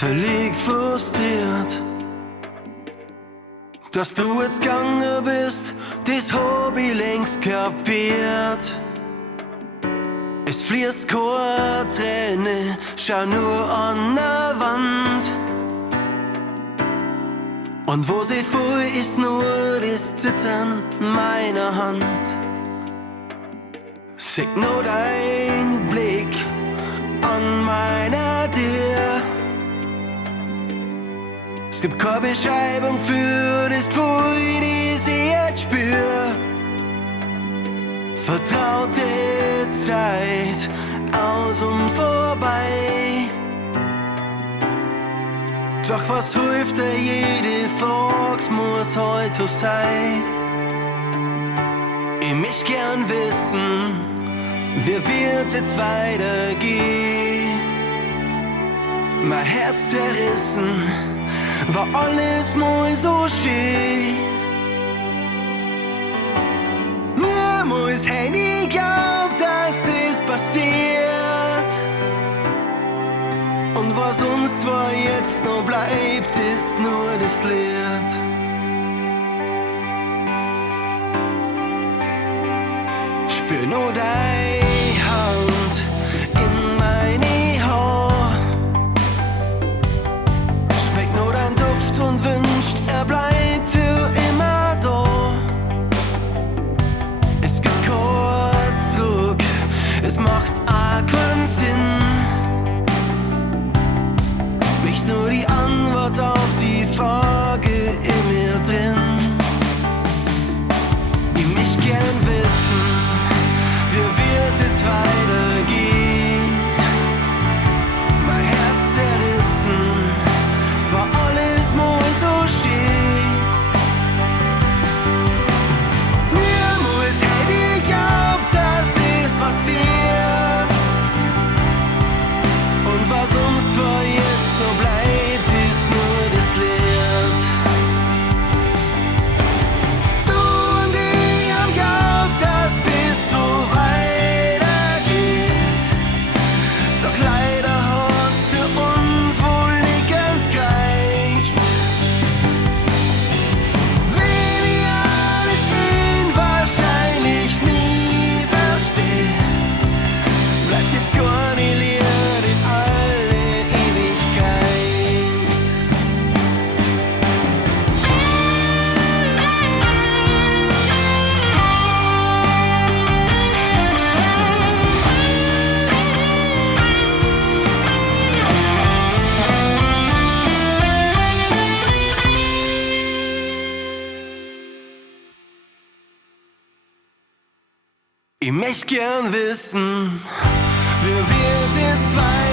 völlig frustriert, dass du jetzt gegangen bist, das hab ich längst kapiert. Es fließt keine Träne, schau nur an der Wand. Und wo sie voll ist, nur das Zittern meiner Hand. Schick nur dein Blick an meiner Tür. Es gibt keine Beschreibung für das Gefühl, das ich jetzt spür. Vertraute Zeit, aus und vorbei. Doch was hilft dir, jede Frage muss heute sein. Ich möcht gern wissen, wie wird's jetzt weitergehen? Mein Herz zerrissen, war alles mal so schön. Mir muss nie glaubt, dass das passiert. Und was uns zwar jetzt noch bleibt, ist nur das Lied. Spür nur deine Hand in meine Haar. Schmeckt nur dein Duft und wünscht, er bleibt für immer da. Es gibt kein Zurück, es macht auch keinen Sinn. Nicht nur die Antwort auf die Frage in mir drin. Ich möcht gern wissen, wie wird's jetzt weitergehen? Mein Herz zerrissen, es war alles mal so schön. Mir muss nie glaubt, dass das passiert. Und was uns zwar jetzt noch bleibt, ist nur das Lied. Du und ich haben glaubt, dass das so weitergeht. Doch leider hat's für uns wohl nicht ganz gereicht. Wenn ich alles wahrscheinlich nie versteh, bleibt es gar nicht leer in alle Ewigkeit. Ich möcht gern wissen, wie wird's jetzt weiter?